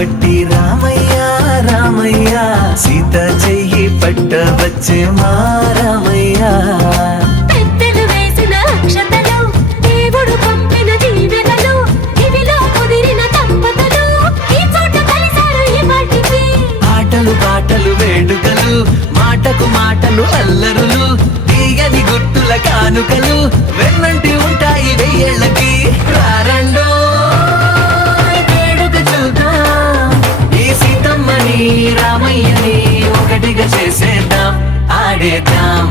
పట్టి రామయ్య రామయ్య సీత చెయ్యి పట్ట వచ్చే మా రామయ్య పెద్దలు వేసిన అక్షతలు దేవుడు పంపిన దీవెనలు ఇవిలో కుదిరిన దంపతులు ఈ చోట కలిసారు ఈ పాటికి ఆటలు పాటలు వేడుకలు మాటకు మాటలు అల్లరులు తీయని గుర్తుల కానుకలు వెన్నంటి ఉంటాయి వెయ్యేళ్ళకి రారండో వేడుక చూద్దాం ఈ సీతమ్మని రామయ్యని ఒకటిగా చేసేద్దాం ఆడేద్దాం